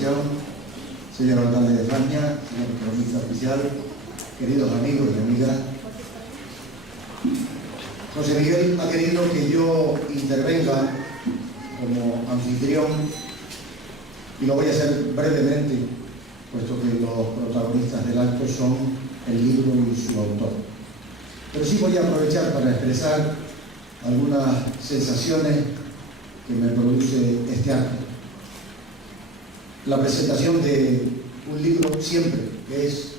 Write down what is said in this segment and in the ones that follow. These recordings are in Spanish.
presentación, señor alcalde de Fania, señor cronista oficial, queridos amigos y amigas. José Miguel ha querido que yo intervenga como anfitrión y lo voy a hacer brevemente, puesto que los protagonistas del acto son el libro y su autor. Pero sí voy a aprovechar para expresar algunas sensaciones que me produce este acto. La presentación de un libro siempre es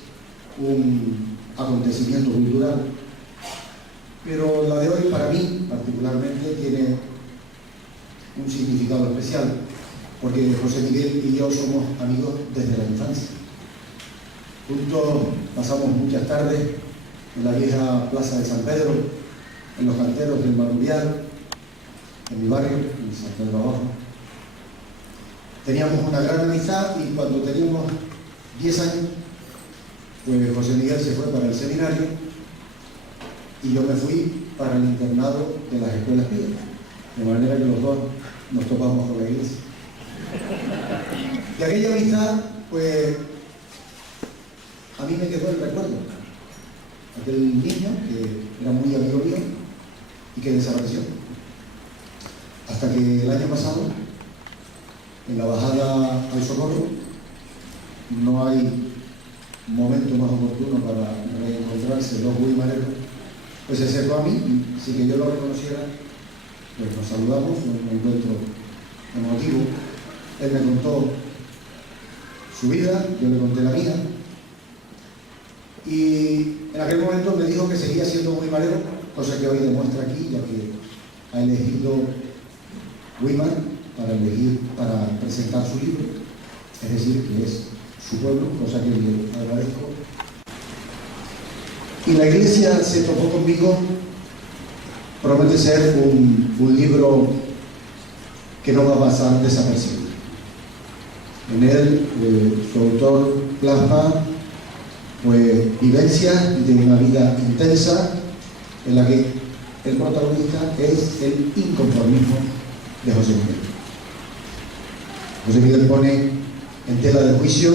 un acontecimiento cultural, pero la de hoy para mí particularmente tiene un significado especial, porque José Miguel y yo somos amigos desde la infancia. Juntos pasamos muchas tardes en la vieja plaza de San Pedro, en los canteros del Manubial, en mi barrio, en San Pedro Abajo. Teníamos una gran amistad y cuando teníamos 10 años, pues José Miguel se fue para el seminario y yo me fui para el internado de las escuelas pías, de manera que los dos nos topamos con la iglesia. De aquella amistad, pues a mí me quedó el recuerdo. Aquel niño que era muy amigo mío y que desapareció. Hasta que el año pasado, en la bajada al Socorro, no hay momento más oportuno para reencontrarse dos guimareros, pues se acercó a mí y sin que yo lo reconociera, pues nos saludamos, fue un encuentro emotivo. Él me contó su vida, yo le conté la mía, y en aquel momento me dijo que seguía siendo guimarero, cosa que hoy demuestra aquí, ya que ha elegido Guimar para presentar su libro, es decir, que es su pueblo, cosa que le agradezco. Y la iglesia se topó conmigo, promete ser un libro que no va a pasar desapercibido. En él, su autor plasma pues vivencias de una vida intensa en la que el protagonista es el inconformismo de José Miguel. José Miguel pone en tela de juicio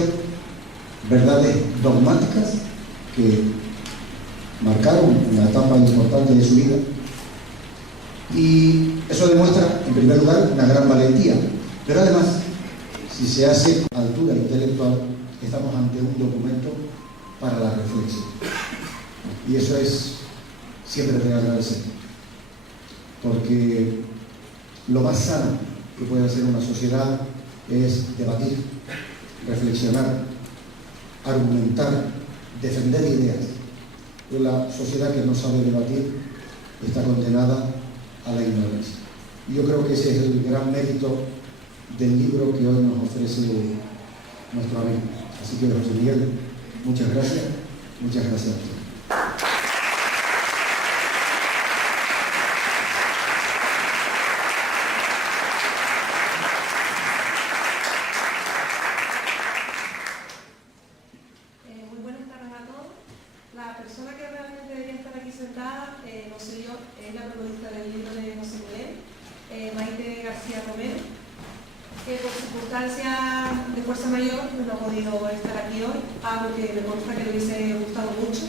verdades dogmáticas que marcaron una etapa importante de su vida, y eso demuestra, en primer lugar, una gran valentía, pero además, si se hace a altura intelectual, estamos ante un documento para la reflexión, y eso es siempre de agradecer, porque lo más sano que puede hacer una sociedad es debatir, reflexionar, argumentar, defender ideas. La sociedad que no sabe debatir está condenada a la ignorancia. Y yo creo que ese es el gran mérito del libro que hoy nos ofrece nuestro amigo. Así que, José Miguel, muchas gracias a todos. Porque me consta que le hubiese gustado mucho.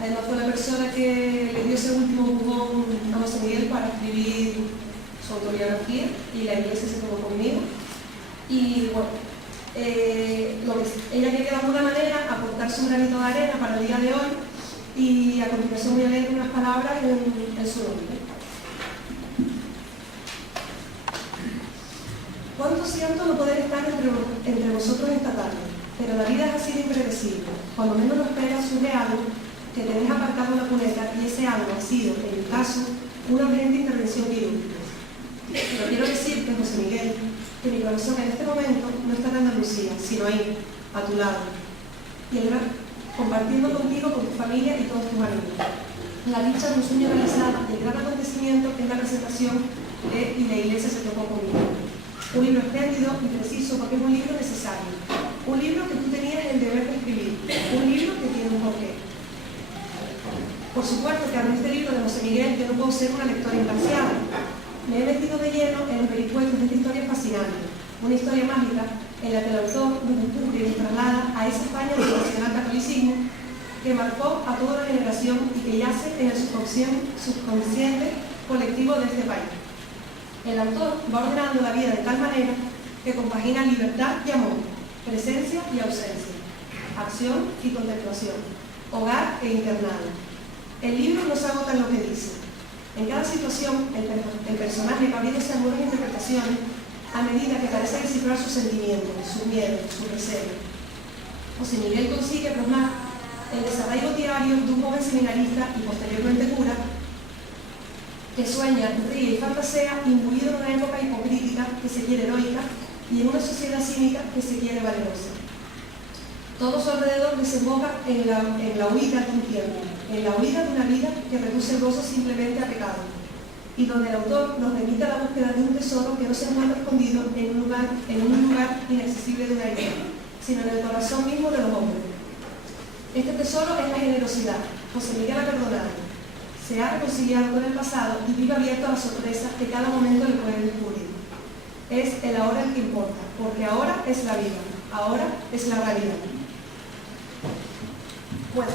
Además fue la persona que le dio ese último empujón a José Miguel para escribir su autobiografía, y la iglesia se tomó conmigo. Y bueno, ella quería de alguna manera aportar su granito de arena para el día de hoy, y a continuación voy a leer unas palabras en su nombre. ¿Cuánto siento no poder estar entre vosotros esta tarde? Pero la vida es así de impredecible. Cuando menos lo esperas surge algo que te deja apartado la cuneta, y ese algo ha sido, en mi caso, una urgente intervención quirúrgica. Pero quiero decirte, José Miguel, que mi corazón en este momento no está en Andalucía, sino ahí, a tu lado, y compartiendo contigo, con tu familia y todos tus amigos. La dicha de un sueño realizado, el gran acontecimiento es la presentación de Y la iglesia se tocó conmigo. Un libro espléndido y preciso, porque es un libro necesario. Un libro que tú tenías el deber de escribir. Un libro que tiene un porqué. Por supuesto que ante este libro de José Miguel yo no puedo ser una lectora imparcial. Me he metido de lleno en los vericuetos de esta historia fascinante. Una historia mágica en la que el autor nos descubre y nos traslada a esa España del nacional catolicismo que marcó a toda una generación y que yace en el subconsciente colectivo de este país. El autor va ordenando la vida de tal manera que compagina libertad y amor, presencia y ausencia, acción y contemplación, hogar e internado. El libro no se agota en lo que dice. En cada situación, el personaje va abriéndose a nuevas interpretaciones a medida que parece descifrar sus sentimientos, sus miedos, sus recelos. José Miguel consigue plasmar el desarrollo diario de un joven seminarista y posteriormente cura que sueña, ríe y fantasea imbuido en una época hipocrítica que se quiere heroica y en una sociedad cínica que se quiere valerosa. Todo su alrededor desemboca en la huida de un tiempo, en la huida de una vida que reduce el gozo simplemente a pecado, y donde el autor nos remite a la búsqueda de un tesoro que no se encuentra escondido en un lugar inaccesible de una isla, sino en el corazón mismo de los hombres. Este tesoro es la generosidad. José Miguel ha perdonado, se ha reconciliado con el pasado y vive abierto a las sorpresas que cada momento le puede descubrir. Es el ahora el que importa, porque ahora es la vida, ahora es la realidad. Bueno,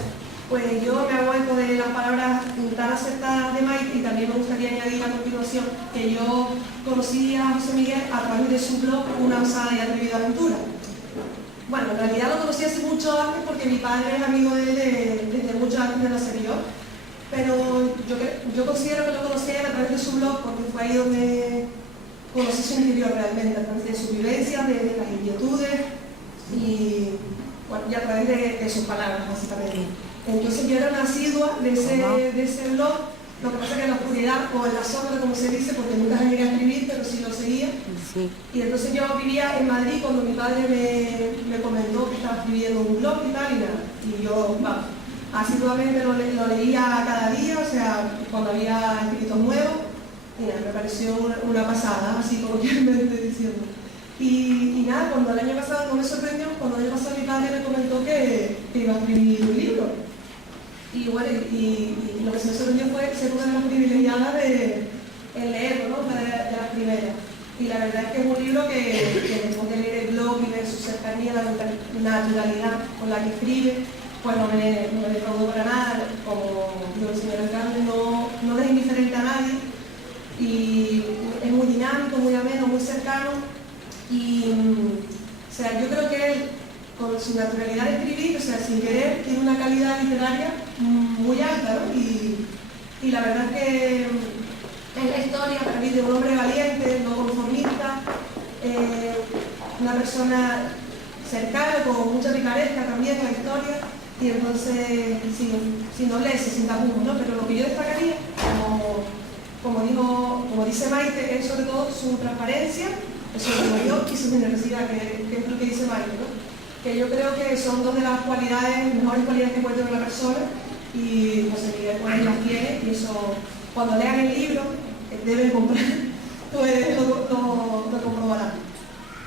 pues yo me hago eco de las palabras tan acertadas de Maite y también me gustaría añadir a continuación que yo conocí a José Miguel a través de su blog Una osada y atrevida aventura. Bueno, en realidad lo conocí hace mucho antes porque mi padre es amigo de él desde mucho antes de nacer yo, pero yo considero que lo conocí a través de su blog porque fue ahí donde conocí su interior realmente, a través de sus vivencias, de las inquietudes y, bueno, y a través de sus palabras, básicamente. Entonces yo era una asidua de ese blog, lo que pasa es que en la oscuridad o en la sombra, como se dice, porque nunca llegué a escribir, pero sí lo seguía. Sí. Y entonces yo vivía en Madrid cuando mi padre me comentó que estaba escribiendo un blog y tal, y nada. Y yo, vamos, asiduamente lo leía cada día, o sea, cuando había escritos nuevos, y nada, me pareció una pasada, así coloquialmente diciendo. Y nada, cuando el año pasado, no me sorprendió, cuando el año pasado mi padre me comentó que iba a escribir un libro. Y bueno, y lo que se me sorprendió fue ser una de las privilegiadas de leerlo, ¿no? De las primeras. Y la verdad es que es un libro que después de leer el blog y ver su cercanía, la naturalidad con la que escribe, pues no me defraudó para nada. Como dijo el señor alcalde, no es indiferente a nadie. Y es muy dinámico, muy ameno, muy cercano. Y o sea, yo creo que él, con su naturalidad de escribir, o sea, sin querer, tiene una calidad literaria muy alta, ¿no? Y la verdad es que es la historia para mí de un hombre valiente, no conformista, una persona cercana, con mucha picaresca también en la historia, y entonces sin nobleza, sin tapujos, ¿no? Pero lo que yo destacaría, como dice Maite, es sobre todo su transparencia, su humor y su generosidad, que es lo que dice Maite, ¿no? Que yo creo que son dos de las mejores cualidades que puede tener una persona, y José Miguel pues las tiene, y eso, cuando lean el libro, deben comprar, pues lo comprobarán.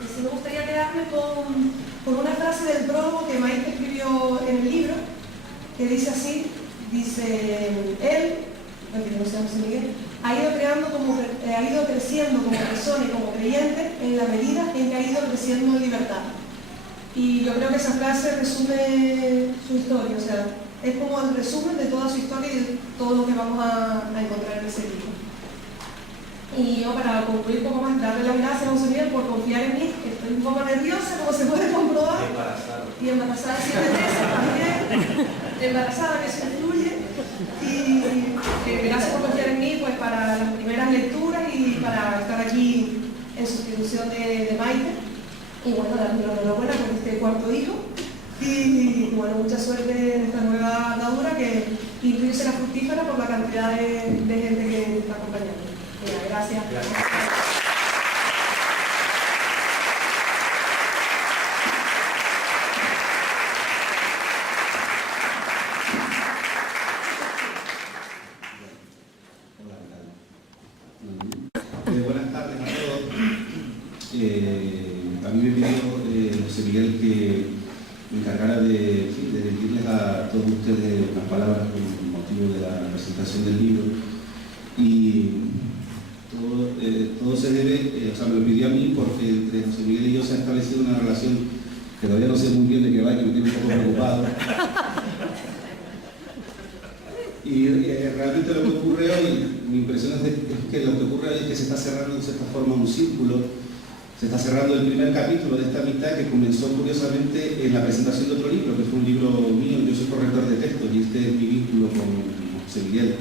Y sí me gustaría quedarme con una frase del prólogo que Maite escribió en el libro, que dice así, dice, él, no sé, José Miguel, ha ido creciendo como persona y como creyente en la medida en que ha ido creciendo en libertad. Y yo creo que esa frase resume su historia, o sea, es como el resumen de toda su historia y de todo lo que vamos a encontrar en ese libro. Y yo, para concluir un poco más, darle las gracias a José Miguel por confiar en mí, que estoy un poco nerviosa, como se puede comprobar. Y embarazada 7 meses también, embarazada, que eso influye. Y gracias por confiar en mí, pues, para las primeras lecturas y para estar aquí en sustitución de Maite. Y bueno, darle la enhorabuena por este cuarto hijo. Y bueno, mucha suerte en esta nueva andadura, que incluso será fructífera por la cantidad de gente que está acompañando. Gracias. Buenas tardes a todos. A mí me pidió José Miguel que me encargara de decirles a todos ustedes unas palabras con motivo de la presentación del libro. Y todo todo se debe, o sea, me lo pidió a mí porque entre José Miguel y yo se ha establecido una relación que todavía no sé muy bien de qué va y que me tiene un poco preocupado. Y realmente lo que ocurre hoy, mi impresión es que lo que ocurre hoy es que se está cerrando de cierta forma un círculo, se está cerrando el primer capítulo de esta amistad que comenzó curiosamente en la presentación de otro libro, que fue un libro mío. Yo soy corrector de textos y este es mi vínculo con José Miguel.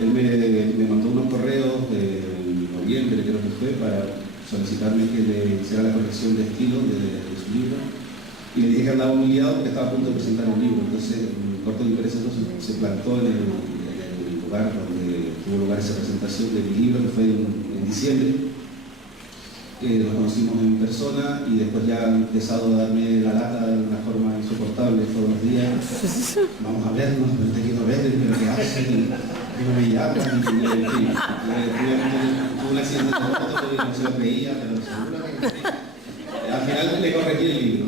Él me mandó unos correos en noviembre, creo que fue, para solicitarme que le hiciera la corrección de estilo de su libro. Y le dije que andaba muy liado porque estaba a punto de presentar un libro. Entonces, corto de interés, se plantó en el lugar donde tuvo lugar esa presentación de mi libro, que fue en diciembre. Nos conocimos en persona y después ya han empezado a darme la lata de una forma insoportable todos los días. Vamos a vernos, pero te quiero ver, pero ¿qué haces? Y no me llamas, en fin. Tuve un accidente de moto que no se lo creía, pero seguro que sí. Al final le corregí el libro.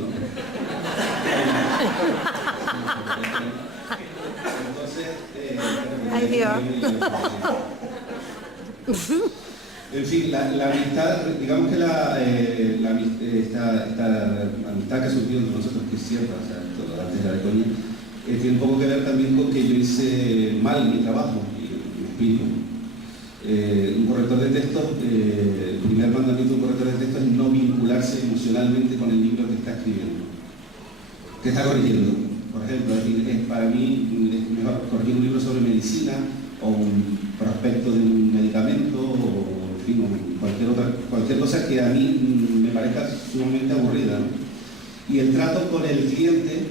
Ay, Dios. En fin, la amistad, digamos que esta amistad que ha surgido entre nosotros, que es cierta, o sea, todo antes de la coña, tiene un poco que ver también con que yo hice mal mi trabajo y mi espíritu. Un corrector de textos, el primer mandamiento de un corrector de textos es no vincularse emocionalmente con el libro que está escribiendo, que está corrigiendo. Por ejemplo, para mí es mejor corregir un libro sobre medicina o un prospecto de un medicamento o en fin, cualquier cosa que a mí me parezca sumamente aburrida, ¿no? Y el trato con el cliente,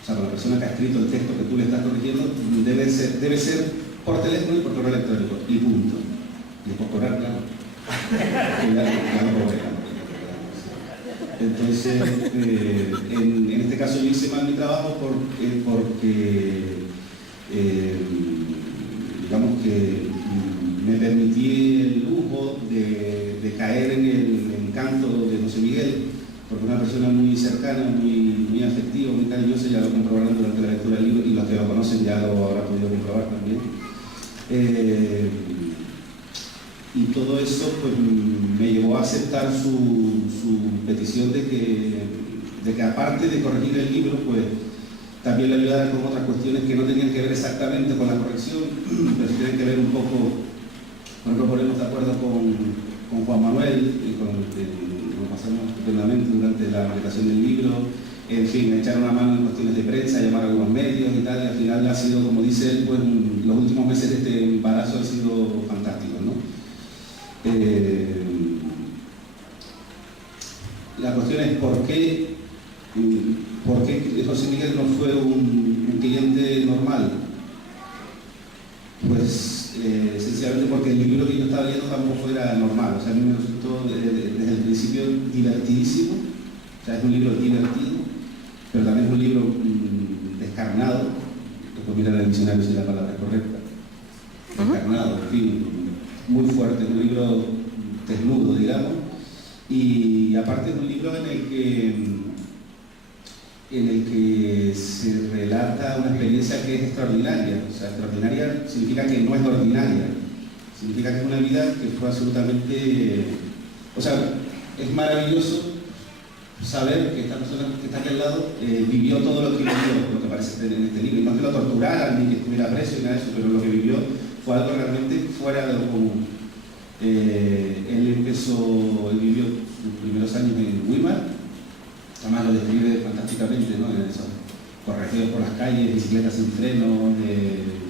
o sea, con la persona que ha escrito el texto que tú le estás corrigiendo, debe ser por teléfono y por correo electrónico, y punto. Y por cobrar, claro. Ya no cobré, claro. Entonces, en este caso yo hice mal mi trabajo porque digamos que me permití el lujo de caer en el encanto de José Miguel, porque es una persona muy cercana, muy afectiva, muy cariñosa. Ya lo comprobaron durante la lectura del libro y los que lo conocen ya lo habrán podido comprobar también. Y todo eso pues, me llevó a aceptar su petición de que aparte de corregir el libro, pues también le ayudara con otras cuestiones que no tenían que ver exactamente con la corrección, pero sí tienen que ver un poco, por ejemplo, ponernos de acuerdo con Juan Manuel, con el que nos pasamos estupendamente durante la maquetación del libro, en fin, echar una mano en cuestiones de prensa, llamar a algunos medios y tal, y al final ha sido, como dice él, pues los últimos meses de este embarazo han sido fantásticos, ¿no? La cuestión es por qué José Miguel no fue un cliente normal. Pues sencillamente porque el libro que yo estaba leyendo tampoco era normal. O sea, a mí me resultó desde el principio divertidísimo. O sea, es un libro divertido, pero también es un libro descarnado. Después mirar en el diccionario si la palabra es correcta. Descarnado, en fin, muy fuerte, un libro desnudo, digamos. Y aparte es un libro en el que se relata una experiencia que es extraordinaria. O sea, extraordinaria significa que no es ordinaria, significa que es una vida que fue absolutamente... O sea, es maravilloso saber que esta persona que está aquí al lado vivió todo lo que vivió, lo que parece en este libro, y no que lo torturaran ni que estuviera preso ni nada de eso, pero lo que vivió fue algo realmente fuera de lo común. Él vivió sus primeros años en Weimar, además lo describe fantásticamente, ¿no? En esos correteos por las calles, bicicletas sin freno, en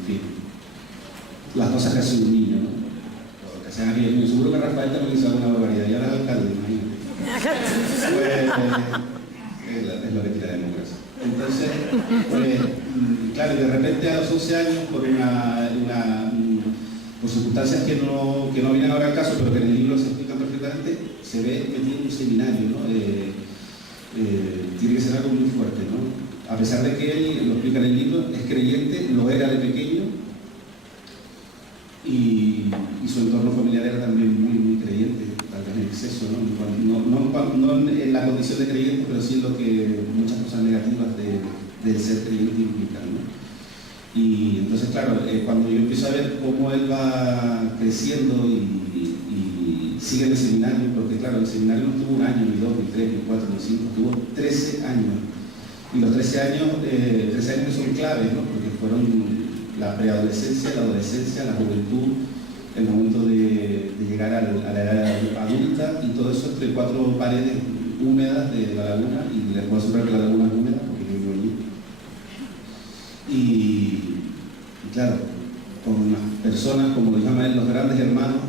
fin, las cosas que hace un niño, ¿no? Lo que hacían aquellos niños. Seguro que Rafael también hizo alguna barbaridad, y ahora es alcalde, imagínate. Pues, es lo que tira la democracia. Entonces, pues, claro, y de repente a los 11 años, por circunstancias que no vienen ahora al caso, pero que en el libro se explican perfectamente, se ve metido en un seminario, ¿no? Tiene que ser algo muy fuerte, ¿no? A pesar de que él, lo explica en el libro, es creyente, lo era de pequeño, y su entorno familiar era también muy creyente, tal vez en exceso, ¿no? No en la condición de creyente, pero sí en lo que muchas cosas negativas del ser creyente implican, ¿no? Y entonces, claro, cuando yo empiezo a ver cómo él va creciendo y sigue en el seminario, porque claro, el seminario no estuvo un año, ni 2, ni 3, ni 4, ni 5, estuvo 13 años. Y los 13 años son claves, ¿no? Porque fueron la preadolescencia, la adolescencia, la juventud, el momento de llegar a la edad adulta, y todo eso entre 4 paredes húmedas de la laguna, y les puedo asegurar que la laguna es húmeda, porque yo vivo allí. Y claro, con unas personas, como lo llaman los grandes hermanos,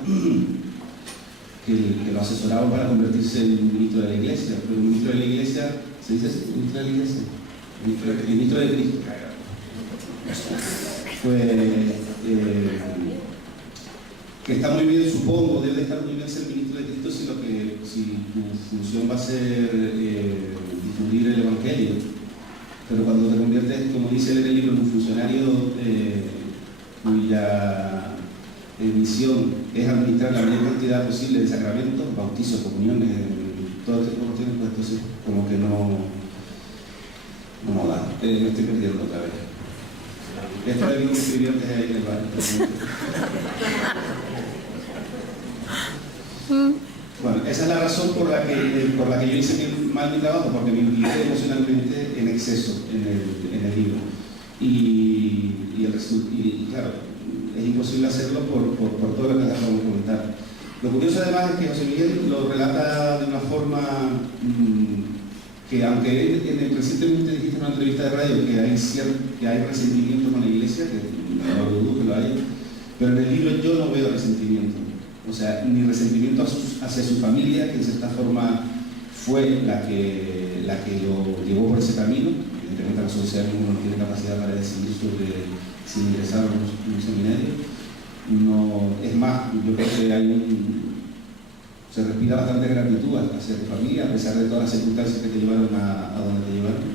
que lo asesoraban para convertirse en ministro de la iglesia. Pero el ministro de la iglesia, ¿se dice así? ¿Ministro de la iglesia? El ministro de Cristo. Pues, que está muy bien, supongo, debe estar muy bien ser ministro de Cristo si tu función va a ser difundir el Evangelio. Pero cuando te conviertes, como dice él en el libro, en un funcionario cuya misión es administrar la mayor cantidad posible de sacramentos, bautizos, comuniones, todas estas cuestiones, pues entonces como que no da. Me estoy perdiendo otra vez. Esto es lo que escribí antes ahí en el barrio. Bueno, esa es la razón por la que yo hice mal mi trabajo, porque me impliqué emocionalmente en exceso en el libro. Y claro, es imposible hacerlo por todo lo que acabamos de comentar. Lo curioso además es que José Miguel lo relata de una forma que, aunque recientemente dijiste en una entrevista de radio que hay resentimiento con la iglesia, que no lo dudo que lo haya, pero en el libro yo no veo resentimiento. O sea, ni resentimiento hacia su familia, que en cierta forma fue la que lo llevó por ese camino. Evidentemente a los 11 años uno no tiene capacidad para decidir sobre si ingresar a un seminario. No, es más, yo creo que se respira bastante gratitud hacia tu familia, a pesar de todas las circunstancias que te llevaron a donde te llevaron.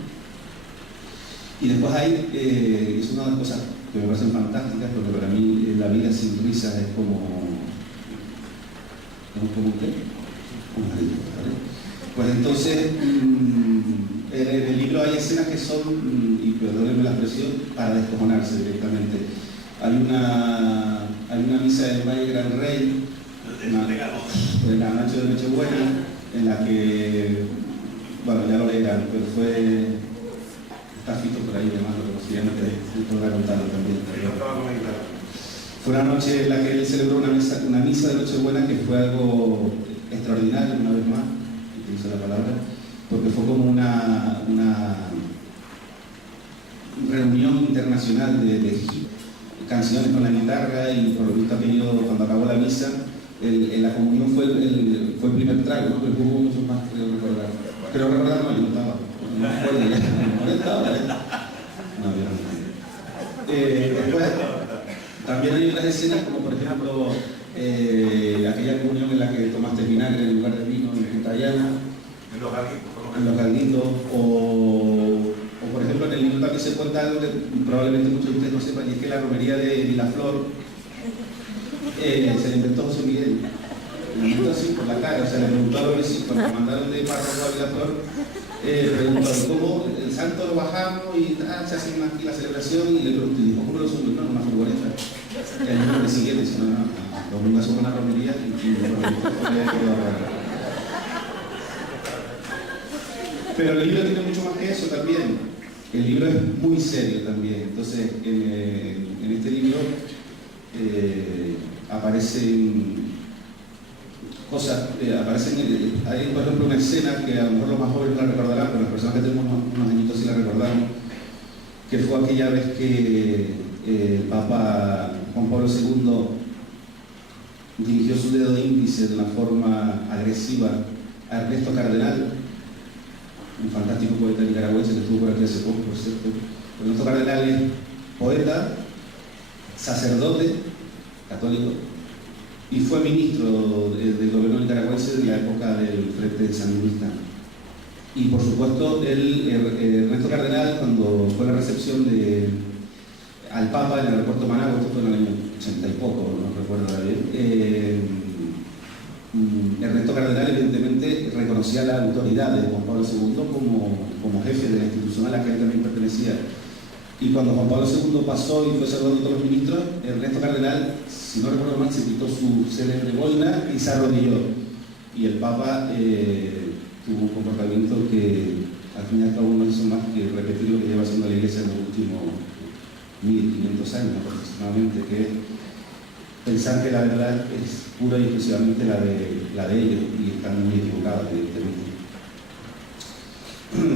Y después es una de las cosas que me parecen fantásticas, porque para mí la vida sin risas es como ¿qué? ¿Vale? Pues entonces, en el libro hay escenas que son, y perdónenme la expresión, para descojonarse directamente. Hay una misa del Valle Gran Rey, en la noche de Nochebuena, en la que, bueno, ya lo leerán, pero está Fito por ahí, además, lo posiblemente podrá contarlo también. Fue una noche en la que él celebró una misa de Nochebuena que fue algo extraordinario, una vez más, utilizo la palabra, porque fue como una reunión internacional de canciones con la guitarra, y por lo visto aquello, cuando acabó la misa, la comunión fue el primer trago, ¿no? Pero hubo muchos más, creo recordar. Creo recordar, no, yo no estaba. No me acuerdo ya. No estaba, No, yo no. Después, también hay otras escenas, como por ejemplo, aquella comunión en la que tomaste vinagre en lugar de vino en Punta Llana. En los Galguitos, o por ejemplo en el libro también se cuenta algo que probablemente muchos de ustedes no sepan, y es que la romería de Vilaflor se le inventó José Miguel. Le inventó así por la cara, o sea, le preguntó a los vecinos, cuando mandaron de párroco a Vilaflor, preguntaron cómo el santo lo bajamos y se hace aquí la celebración, y le preguntó, y dijo, ¿cómo lo suben? No, una furgoneta. El número siguiente dice, no, lo pongo a hacer una romería y pero el libro tiene mucho más que eso también. El libro es muy serio también. Entonces, en este libro aparecen cosas, hay por ejemplo una escena que a lo mejor los más jóvenes la recordarán, pero las personas que tenemos unos añitos sí la recordamos, que fue aquella vez que el Papa Juan Pablo II dirigió su dedo índice de una forma agresiva a Ernesto Cardenal, un fantástico poeta nicaragüense que estuvo por aquí hace poco, por cierto. Ernesto Cardenal es poeta, sacerdote católico, y fue ministro del gobierno nicaragüense de la época del Frente Sandinista. Y por supuesto, Ernesto Cardenal, cuando fue la recepción al Papa en el aeropuerto Managua, esto fue en el año 80 y poco, no recuerdo bien, Ernesto Cardenal evidentemente reconocía la autoridad de Juan Pablo II como jefe de la institución a la que él también pertenecía. Y cuando Juan Pablo II pasó y fue saludando a todos los ministros, Ernesto Cardenal, si no recuerdo mal, se quitó su célebre boina y se arrodilló. Y el Papa tuvo un comportamiento que al fin y al cabo no hizo más que repetir lo que lleva haciendo la Iglesia en los últimos 1500 años aproximadamente, que es pensar que la verdad es pura y exclusivamente la de ellos, y están muy equivocados, evidentemente.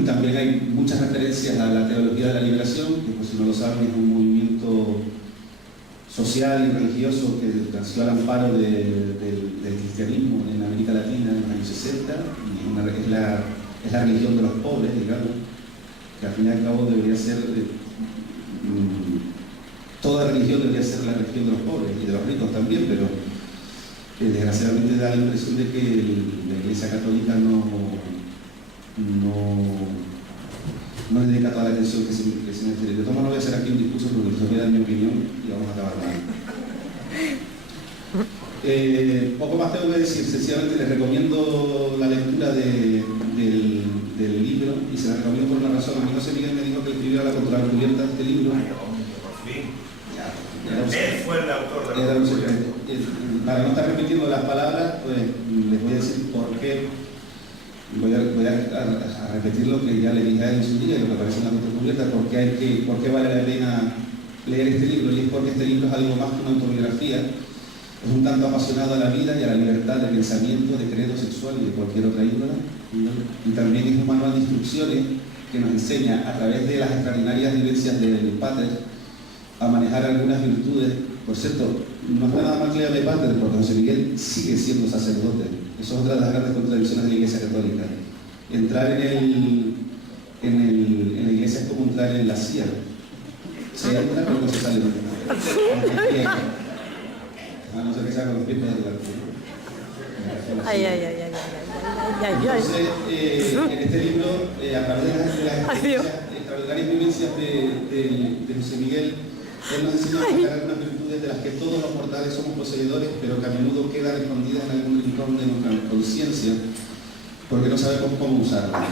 También hay muchas referencias a la teología de la liberación, que por si no lo saben es un movimiento social y religioso que nació al amparo del cristianismo en América Latina en los años 60, y es la religión de los pobres, digamos, que al fin y al cabo debería ser, toda religión debería ser la religión de los pobres y de los ricos también, pero desgraciadamente da la impresión de que la Iglesia Católica no le dedica toda la atención que se merece. De todas maneras, no voy a hacer aquí un discurso porque les voy a dar mi opinión y vamos a acabar mal. Poco más tengo que decir, sencillamente les recomiendo la lectura del libro, y se la recomiendo por una razón. A mí José Miguel me dijo que escribiera la contracubierta de este libro. Por fin. Él fue el autor de la contracubierta. Para no estar repitiendo las palabras, pues les voy a decir por qué. Voy a repetir lo que ya le dije a él en su día, y lo que aparece en la contracubierta, por qué vale la pena leer este libro. Y es porque este libro es algo más que una autobiografía. Es un tanto apasionado a la vida y a la libertad de pensamiento, de credo sexual y de cualquier otra índole. Y también es un manual de instrucciones que nos enseña, a través de las extraordinarias vivencias del Pater, a manejar algunas virtudes. Por cierto, no está nada más claro de Pater, porque José Miguel sigue siendo sacerdote. Eso es otra de las grandes contradicciones de la Iglesia Católica. Entrar en la Iglesia es como entrar en la CIA. Se entra, pero no se sale nunca. A no ser que sea con los pies para adelante. Entonces, en este libro, a través de las extraordinarias vivencias de José Miguel, él nos enseña a sacar algunas virtudes de las que todos los mortales somos poseedores, pero que a menudo quedan escondidas en algún rincón de nuestra conciencia, porque no sabemos cómo usarlas.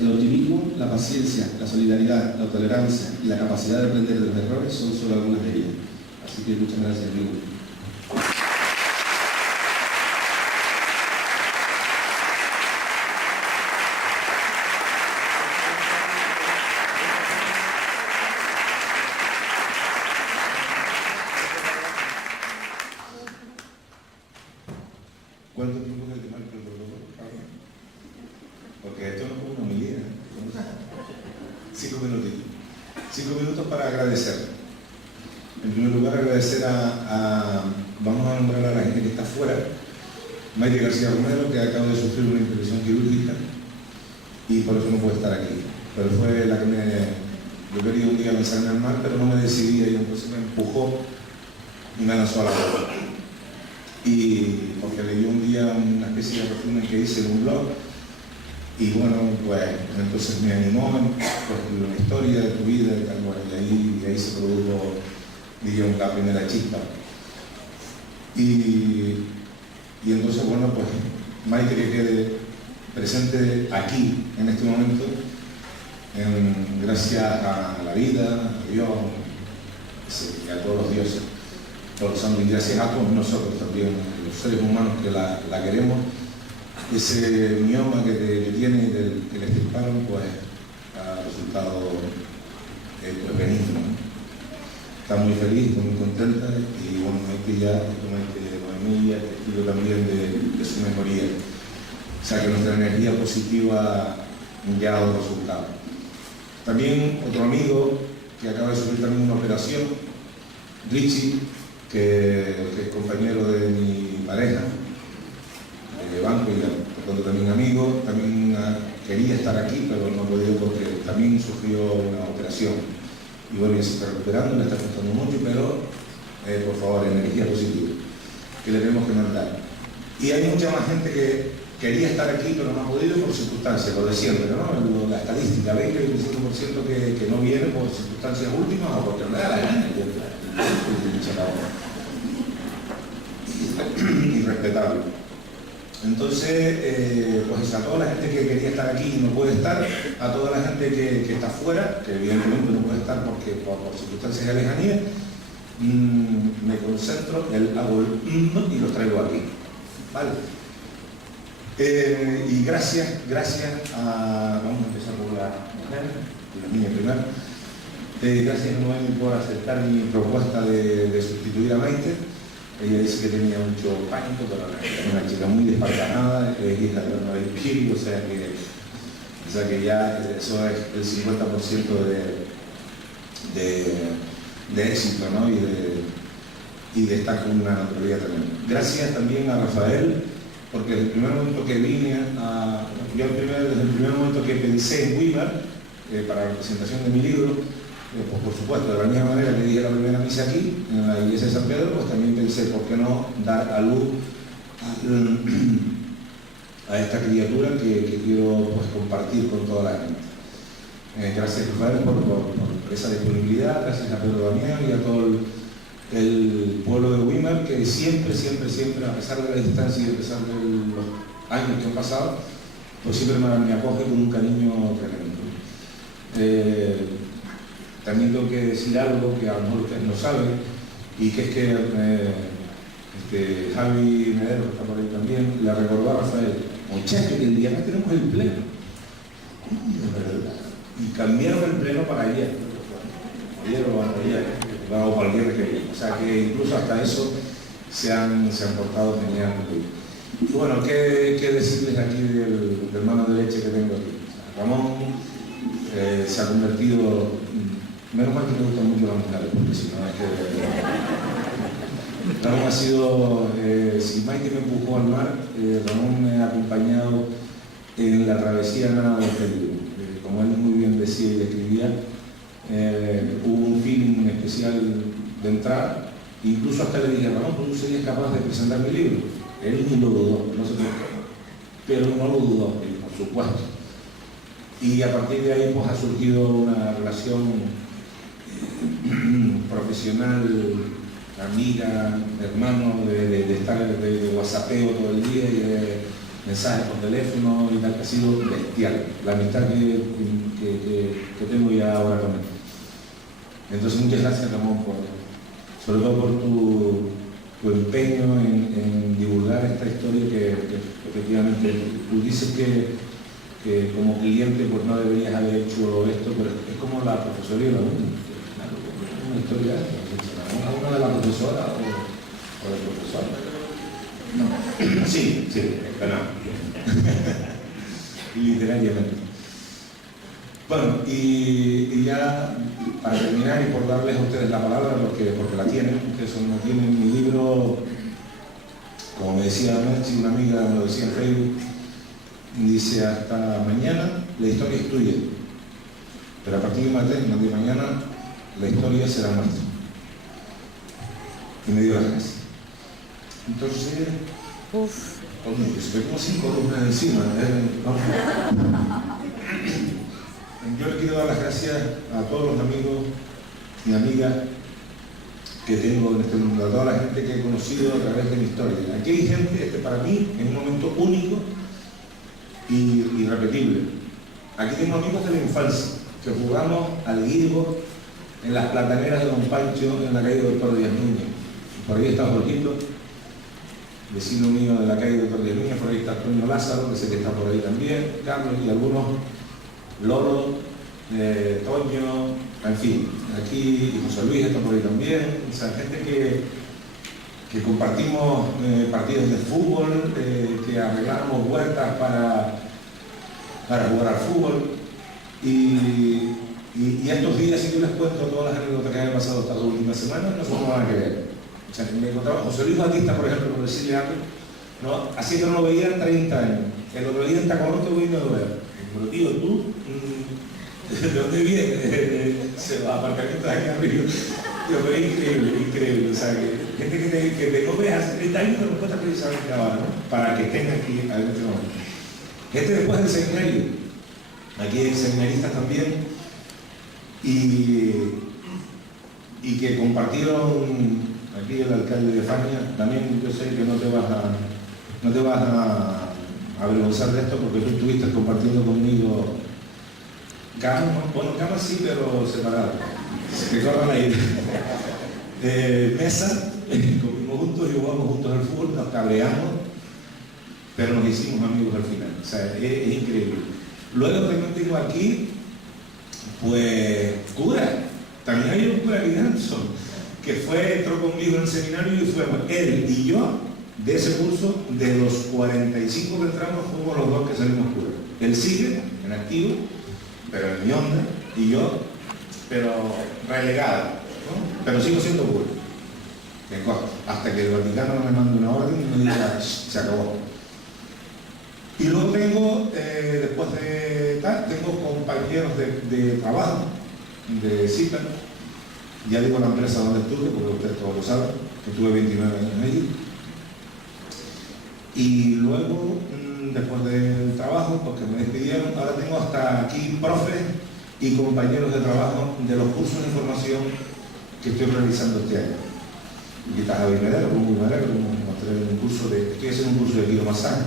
El optimismo, la paciencia, la solidaridad, la tolerancia y la capacidad de aprender de los errores son solo algunas de ellas. Así que muchas gracias, amigo. ¿Cuánto tiempo es el que marca el protocolo? Porque esto no es como una homilía. 5 minutitos. 5 minutos para agradecer. En primer lugar, agradecer vamos a nombrar a la gente que está afuera. Maite García Romero, que acaba de sufrir una intervención quirúrgica y por eso no puede estar aquí. Pero fue la que yo quería un día lanzarme al mar, pero no me decidía, y entonces me empujó y me lanzó a la boca. Y porque leí un día una especie de resumen que hice en un blog, y bueno, pues entonces me animó, pues la historia de tu vida y tal, bueno, y ahí se produjo, digamos, la primera chispa. Y entonces, bueno, pues Maite, que quede presente aquí, en este momento, gracias a la vida, a Dios y a todos los dioses, todos los santos, y gracias a todos nosotros también, los seres humanos que la queremos. Ese mioma que tiene, que le extirparon, pues ha resultado pues, benigno, ¿no? Está muy feliz, está muy contenta, y bueno, Maite ya, Noemí, testigo también de su mejoría. O sea que nuestra energía positiva ya ha dado resultado. También otro amigo que acaba de sufrir también una operación, Richie, que es compañero de mi pareja, de banco, y por tanto también amigo, también quería estar aquí, pero no ha podido porque también sufrió una operación. Y bueno, ya se está recuperando, le está costando mucho, pero por favor, energía positiva, que le tenemos que mandar. Y hay mucha más gente que quería estar aquí, pero no ha podido por circunstancias, lo de siempre, ¿no? La estadística, 20 o 25% que no viene por circunstancias últimas o porque no le da la gana. Irrespetable. Entonces, pues a toda la gente que quería estar aquí y no puede estar, a toda la gente que está fuera, que evidentemente no puede estar porque por circunstancias de lejanía, me concentro, hago el y los traigo aquí. ¿Vale? Y gracias a... Vamos a empezar por la mujer, la niña primero. Gracias, Noemi, por aceptar mi propuesta de sustituir a Maite. Ella dice que tenía mucho pánico, pero es una chica muy despartanada, es hija de Bernabé Piri, o sea que ya eso es el 50% de éxito, ¿no? y de estar con una naturalidad tremenda. Gracias también a Rafael, porque desde el primer momento que vine desde el primer momento que pensé en Weimar, para la presentación de mi libro, pues por supuesto, de la misma manera que dije la primera misa aquí, en la iglesia de San Pedro, pues también pensé, ¿por qué no dar a luz a esta criatura que quiero pues, compartir con toda la gente? Gracias, Rafael, por esa disponibilidad, gracias a Pedro Damián y a todo el pueblo de Weimar, que siempre, a pesar de la distancia y a pesar de los años que han pasado, pues siempre me acoge con un cariño tremendo. También tengo que decir algo que a lo mejor ustedes no saben, y que es que Javi Medero, que está por ahí también, le recordó a Rafael, muchachos, que el día que tenemos el pleno. Y cambiaron el pleno para ayer. Ayer o ayer, o para el viernes que viene. O sea que incluso hasta eso se han portado genial. Y bueno, ¿qué decirles aquí del mano derecha que tengo aquí? Ramón se ha convertido, menos mal que me gustan mucho las mujeres, porque si no es que... Ramón ha sido, si Maite me empujó al mar, Ramón me ha acompañado en la travesía nada del peligro. Como él muy bien decía y describía, hubo un feeling especial de entrar, incluso hasta le dije, Ramón, ¿tú serías capaz de presentar mi libro? Él ni lo dudó, no sé por qué, pero no lo dudó, por supuesto. Y a partir de ahí pues ha surgido una relación profesional, amiga, hermano, de estar de whatsappeo todo el día y de mensajes por teléfono y tal, que ha sido bestial, la amistad que tengo ya ahora con él. Entonces muchas gracias, Ramón, sobre todo por tu empeño en divulgar esta historia que efectivamente tú dices que como cliente pues no deberías haber hecho esto, pero es como la profesoría de la una historia a una de la profesora o del profesor. No. Sí, pero literariamente. Bueno, y ya para terminar y por darles a ustedes la palabra, porque la tienen, ustedes no tienen mi libro, como me decía Merchi, una amiga me lo decía en Facebook, dice hasta mañana la historia es tuya, pero a partir de mañana la historia será nuestra. Y me dio las gracias. Entonces, se ve como 5 columnas encima. Yo le quiero dar las gracias a todos los amigos y amigas que tengo en este mundo, a toda la gente que he conocido a través de mi historia. Aquí hay gente, para mí, es un momento único y irrepetible. Aquí tengo amigos de la infancia, que jugamos al guigo en las plataneras de Don Pancho en la calle Doctor Díaz Núñez. Por ahí está Jorgito, vecino mío de la calle Doctor Díaz Núñez, por ahí está Antonio Lázaro, que sé que está por ahí también, Carlos y algunos, Lolo, Toño, en fin, aquí José Luis está por ahí también, o sea, gente que compartimos partidos de fútbol, que arreglamos huertas para jugar al fútbol, y estos días, si yo les cuento todas las anécdotas que han pasado estas 2 últimas semanas, no se lo van a creer. O sea, me encontraba José Luis Batista, por ejemplo, por decirle algo, ¿no? Así que no lo veía en 30 años. El otro día en Tacolón te voy a ver. Pero tío, tú, ¿de dónde vienes? Se va a aparcamiento de aquí arriba. Tío, pero increíble. O sea, que gente que te come hace 30 años no cuesta precisamente ahora, ¿no? Para que estén aquí a este momento. Gente después del seminario. Aquí hay seminaristas también. Y que compartieron aquí el alcalde de Fania, también yo sé que no te vas no te vas a avergonzar de esto porque tú estuviste compartiendo conmigo cama, bueno, cama sí, pero separado, que corran ahí. Mesa, comimos juntos y jugamos juntos al fútbol, nos cabreamos, pero nos hicimos amigos al final. O sea, es increíble. Luego también tengo aquí, pues, cura. También hay un cura aquí, Anderson, que entró conmigo en el seminario y fue él y yo de ese curso. De los 45 que entramos, fuimos los dos que salimos cura. Él sigue en activo, pero en mi onda, y yo, pero relegado, ¿no? Pero sigo siendo cura. Hasta que el Vaticano no me mande una orden y me diga, se acabó. Y luego tengo, después de tal, tengo compañeros de trabajo, de cita. Ya digo la empresa donde estuve, porque ustedes todos lo saben, que estuve 29 años allí. Y luego, después del trabajo, porque me despidieron, ahora tengo hasta aquí profes y compañeros de trabajo de los cursos de formación que estoy realizando este año. Y está Javier Medero, estoy haciendo un curso de quiromasaje,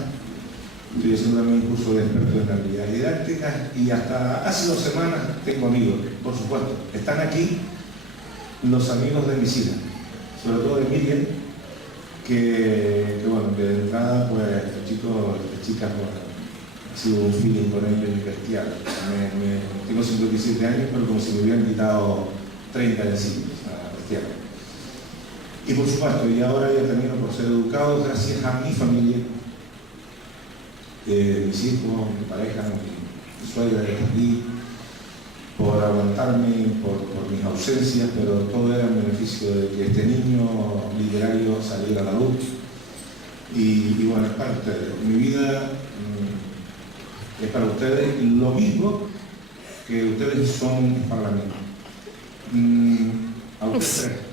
estoy haciendo también un curso de experto en habilidades didácticas y hasta hace 2 semanas tengo amigos, por supuesto. Están aquí los amigos de mis hijas, sobre todo de Miriam, que bueno, que de entrada, pues, este chica, pues, ha sido un feeling con él bestial. Tengo 57 años, pero como si me hubieran quitado 30 de encima, o sea, bestial. Y por supuesto, y ahora ya termino por ser educado gracias a mi familia, mis hijos, mi pareja, mi suegra de aquí, por aguantarme, por mis ausencias, pero todo era en beneficio de que este niño literario saliera a la luz. Y bueno, es para ustedes. Mi vida es para ustedes lo mismo que ustedes son para mí. A ustedes tres.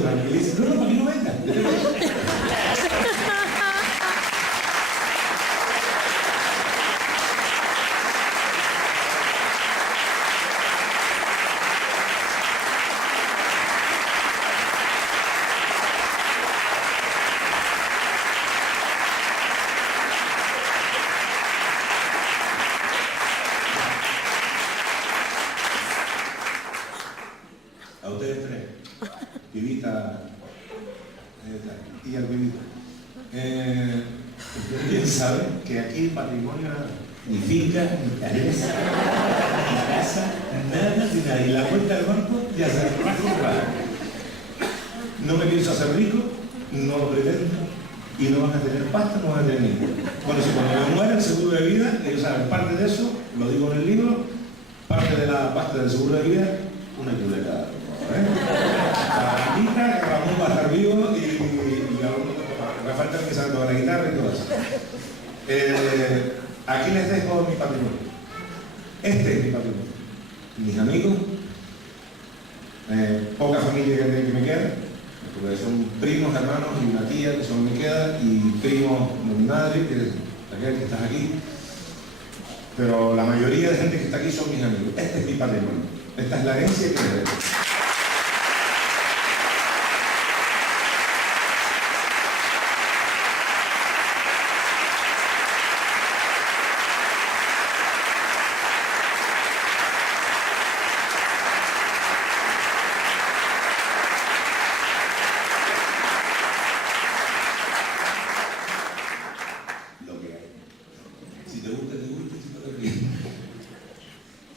Tranquiliza. No, para mí no venga. A ustedes tres, Vivita y al Vivita. Ustedes bien saben que aquí el patrimonio, ni finca, ni careza, ni casa, nada de nada. Y la cuenta del banco ya se va. No me pienso hacer rico, no lo pretendo, y no van a tener pasta, no van a tener ninguna. Bueno, si cuando me muera el seguro de vida, ellos saben, parte de eso, lo digo en el libro, parte de la pasta del seguro de vida, una chuleta. La Anita, Ramón va a estar vivo y me falta que sabe tocar la guitarra y todo eso. Aquí les dejo mi patrimonio. Este es mi patrimonio. Mis amigos, poca familia que me queda, porque son primos, hermanos y una tía que son me queda, y primos de mi madre, que es aquel que estás aquí. Pero la mayoría de gente que está aquí son mis amigos. Este es mi patrimonio. Esta es la herencia que les dejo. Si te gusta, si no te gusta.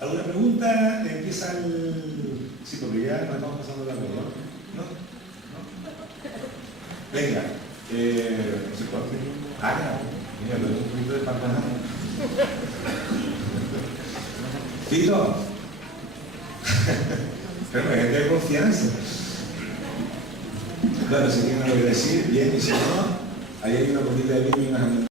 ¿Alguna pregunta? Empieza el... Sí, porque ya nos estamos pasando la pregunta, ¿no? Venga. No sé cuál. Claro. Mira, lo un poquito de pantalón. Tito. Pero es gente de confianza. Claro, si tienen algo que decir, bien, y si no, ahí hay una botella de vino y unas